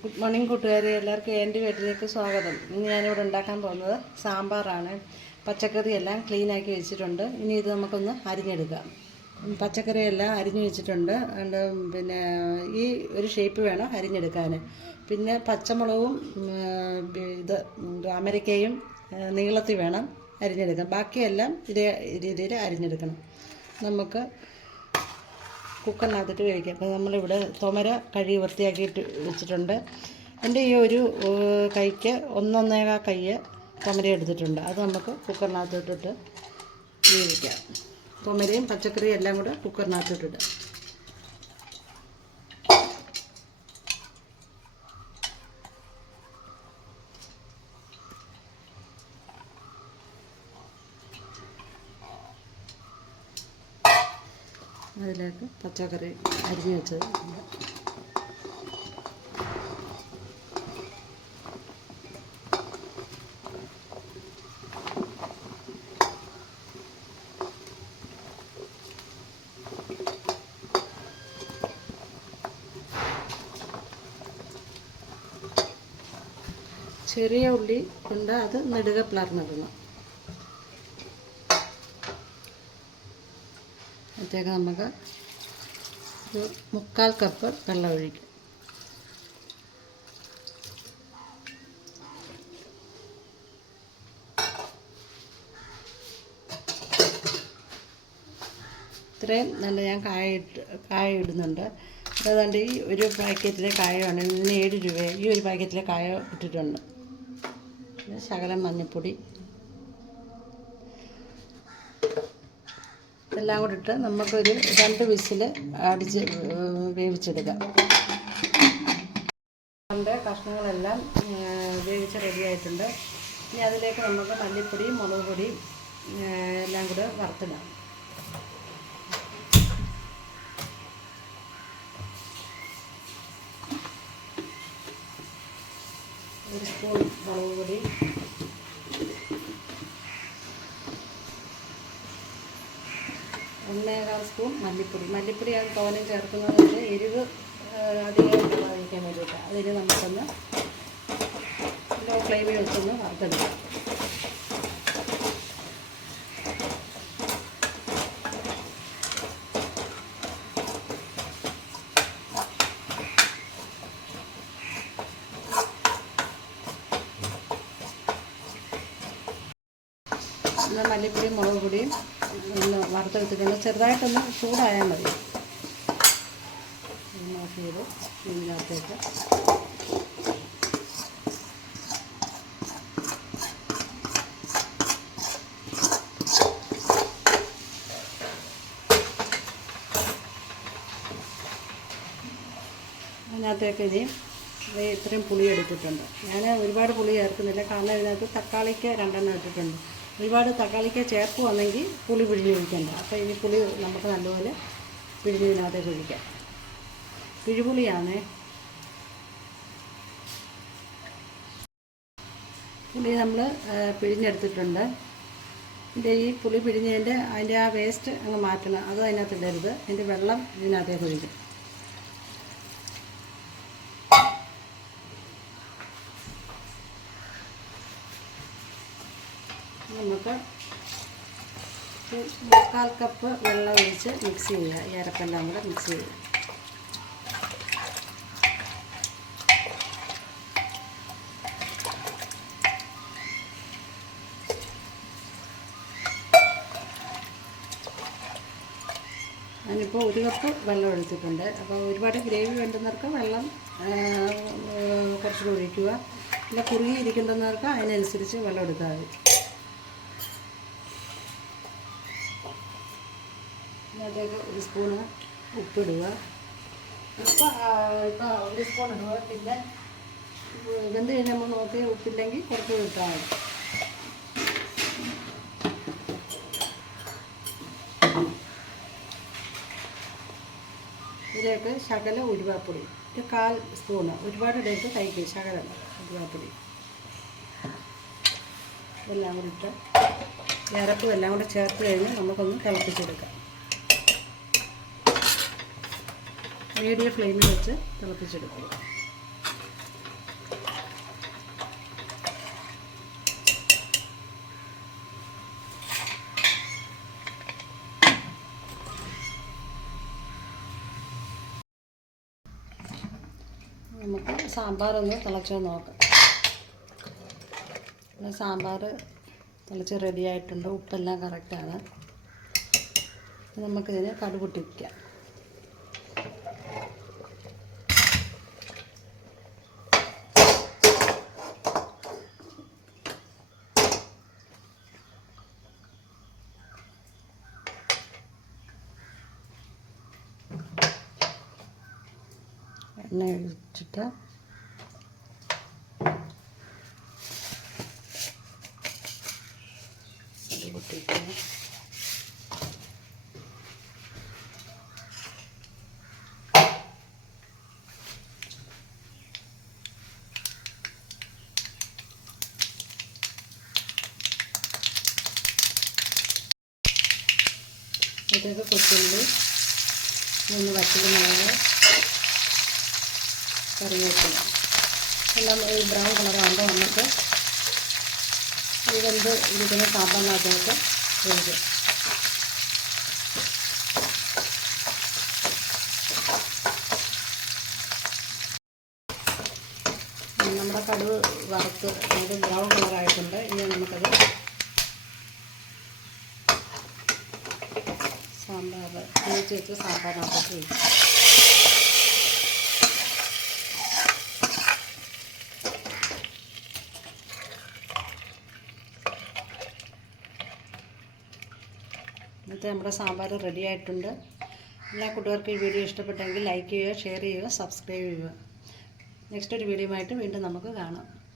Good morning കൂട്ടുകാരെ, എല്ലാവർക്കും എൻ്റെ വീട്ടിലേക്ക് സ്വാഗതം. ഇന്ന് ഞാനിവിടെ ഉണ്ടാക്കാൻ പോകുന്നത് സാമ്പാറാണ്. പച്ചക്കറിയെല്ലാം ക്ലീനാക്കി വെച്ചിട്ടുണ്ട്. ഇനി ഇത് നമുക്കൊന്ന് അരിഞ്ഞെടുക്കാം. പച്ചക്കറിയെല്ലാം അരിഞ്ഞു വെച്ചിട്ടുണ്ട്. പിന്നെ ഈ ഒരു ഷേപ്പ് വേണം അരിഞ്ഞെടുക്കാൻ. പിന്നെ പച്ചമുളകും ഇത് അമരക്കയും നീളത്തിൽ വേണം അരിഞ്ഞെടുക്കാൻ. ബാക്കിയെല്ലാം ഇതേ രീതിയിൽ അരിഞ്ഞെടുക്കണം. നമുക്ക് കുക്കറിനകത്തിട്ട് വേവിക്കാം. അപ്പോൾ നമ്മളിവിടെ തുമര കഴുകി വൃത്തിയാക്കിയിട്ട് വെച്ചിട്ടുണ്ട്. എൻ്റെ ഈ ഒരു കൈക്ക് 1.25 കൈ തുമര എടുത്തിട്ടുണ്ട്. അത് നമുക്ക് കുക്കറിനകത്തിട്ടിട്ട് വേവിക്കാം. തുമരയും പച്ചക്കറിയും എല്ലാം കൂടെ കുക്കറിനകത്തിട്ടിട്ട് അതിലേക്ക് പച്ചക്കറി അരിഞ്ഞ് വെച്ചത് ചെറിയ ഉള്ളി കൊണ്ട് അത് നെടുക പിളർന്നിടണം. അപ്പോഴത്തേക്ക് നമുക്ക് ഒരു 3/4 കപ്പ് വെള്ളം ഒഴിക്കും. ഇത്രയും നല്ല ഞാൻ കായ ഇടുന്നുണ്ട്. അതുകൊണ്ട് ഈ ഒരു പാക്കറ്റിലെ കായമാണ്. ഇതിന് 7 രൂപ. ഈ ഒരു പാക്കറ്റിലെ കായ ഇട്ടിട്ടുണ്ട്. ശകലം മഞ്ഞൾപ്പൊടി എല്ലാം കൂടി ഇട്ട് നമുക്കൊരു 2 വിസിൽ അടിച്ച് വേവിച്ചെടുക്കാം. നമ്മുടെ കഷ്ണങ്ങളെല്ലാം വേവിച്ച് റെഡിയായിട്ടുണ്ട്. ഇനി അതിലേക്ക് നമുക്ക് മല്ലിപ്പൊടിയും മുളക് പൊടിയും എല്ലാം കൂടെ വറുത്തിടാം. ഒരു സ്പൂൺ മുളക് പൊടി, 1.25 സ്പൂൺ മല്ലിപ്പൊടി ഞാൻ തോനെ ചേർക്കുന്നത് എരിവ് അധികമായിട്ട് കഴിക്കാൻ വേണ്ടിയിട്ട്. അതിന് നമുക്കൊന്ന് ലോ ഫ്ലെയിമിൽ വെച്ചൊന്ന് വറുത്തെടുക്കാം. മല്ലിപ്പൊടിയും മുളക് പൊടിയും ഒന്ന് വറുത്തെടുത്തിട്ടുണ്ട്. ചെറുതായിട്ടൊന്ന് ചൂടായാൽ മതി. നോക്കിയത് ഇതിനകത്തേക്ക് ഇനി ഇത്രയും പുളി എടുത്തിട്ടുണ്ട്. ഞാൻ ഒരുപാട് പുളി ചേർക്കുന്നില്ല, കാരണം ഇതിനകത്ത് തക്കാളിക്ക് 2 ഇട്ടിട്ടുണ്ട്. ഒരുപാട് തക്കാളിക്ക് ചേർക്കുവാണെങ്കിൽ പുളി പിഴിഞ്ഞ് ഒഴിക്കണ്ട. അപ്പോൾ ഇനി പുളി നമുക്ക് നല്ലപോലെ പിഴിഞ്ഞതിനകത്തേക്ക് ഒഴിക്കാം. പിഴിപുളിയാണേ. പുളി നമ്മൾ പിഴിഞ്ഞെടുത്തിട്ടുണ്ട്. ഈ പുളി അതിൻ്റെ ആ വേസ്റ്റ് അങ്ങ് മാറ്റണം. അത് അതിനകത്ത് ഇടരുത്. അതിൻ്റെ വെള്ളം ഇതിനകത്തേക്ക് ഒഴിക്കും. നമുക്ക് 3/4 കപ്പ് വെള്ളം ഒഴിച്ച് മിക്സ് ചെയ്യുക. ഈ അരപ്പെല്ലാം കൂടെ മിക്സ് ചെയ്യുക. ഞാനിപ്പോൾ 1 കപ്പ് വെള്ളം എടുത്തിട്ടുണ്ട്. അപ്പോൾ ഒരുപാട് ഗ്രേവി വേണ്ടുന്നവർക്ക് വെള്ളം കുറച്ചുകൂടി ഒഴിക്കുക. പിന്നെ കുറുകിയിരിക്കുന്നവർക്ക് അതിനനുസരിച്ച് വെള്ളം എടുത്താൽ മതി. അതിലേക്ക് 1 സ്പൂണ് ഉപ്പിടുക. ഇപ്പോൾ 1 സ്പൂൺ ഇടുക. പിന്നെ വെന്ത് കഴിഞ്ഞ് നമ്മൾ നോക്കി ഉപ്പില്ലെങ്കിൽ കുറച്ച് ഇട്ടാൽ മതി. ഇതിലേക്ക് ശകല ഉലുവാപ്പൊടി, 1/4 സ്പൂണ്. ഒരുപാട് ഇടയ്ക്ക് കഴിക്കും. ശകലം ഉലുവാപ്പൊടി ഇതെല്ലാം കൂടി ഇട്ട് അരപ്പും എല്ലാം കൂടെ ചേർത്ത് കഴിഞ്ഞ് നമുക്കൊന്ന് തിളപ്പിച്ചെടുക്കാം. മീഡിയം ഫ്ലെയിമിൽ വെച്ച് തിളപ്പിച്ചെടുക്കുക. നമുക്ക് സാമ്പാറൊന്ന് തിളച്ച് നോക്കാം. സാമ്പാർ തിളച്ച് റെഡിയായിട്ടുണ്ട്. ഉപ്പെല്ലാം കറക്റ്റാണ്. നമുക്കിതിന് കടുക് പൊട്ടിക്കാം. എണ്ണ ഒഴിച്ചിട്ട് പൊട്ടിക്കുക. ഇതിലേക്ക് കൊച്ചുള്ളി, 3 വറ്റൽമുളക്, കറിവേപ്പില എല്ലാം ബ്രൗൺ കളറാകുമ്പോൾ നമുക്ക് ഇതെന്ത് ഇരിക്കുന്ന സാമ്പാറിനകത്തേക്ക് ഒഴിക്കും. നമ്മുടെ കടുക് വറുത്ത് അത് ബ്രൗൺ കളറായിട്ടുണ്ട്. ഇനി നമുക്കത് സാമ്പാർ ഒഴിച്ച് വെച്ച് സാമ്പാറിനകത്തേക്ക് ഒഴിക്കും. ഇന്നത്തെ നമ്മുടെ സാമ്പാർ റെഡി ആയിട്ടുണ്ട്. എല്ലാ കൂട്ടുകാർക്കും ഈ വീഡിയോ ഇഷ്ടപ്പെട്ടെങ്കിൽ ലൈക്ക് ചെയ്യുക, ഷെയർ ചെയ്യുക, സബ്സ്ക്രൈബ് ചെയ്യുക. നെക്സ്റ്റ് ഒരു വീഡിയോയുമായിട്ട് വീണ്ടും നമുക്ക് കാണാം.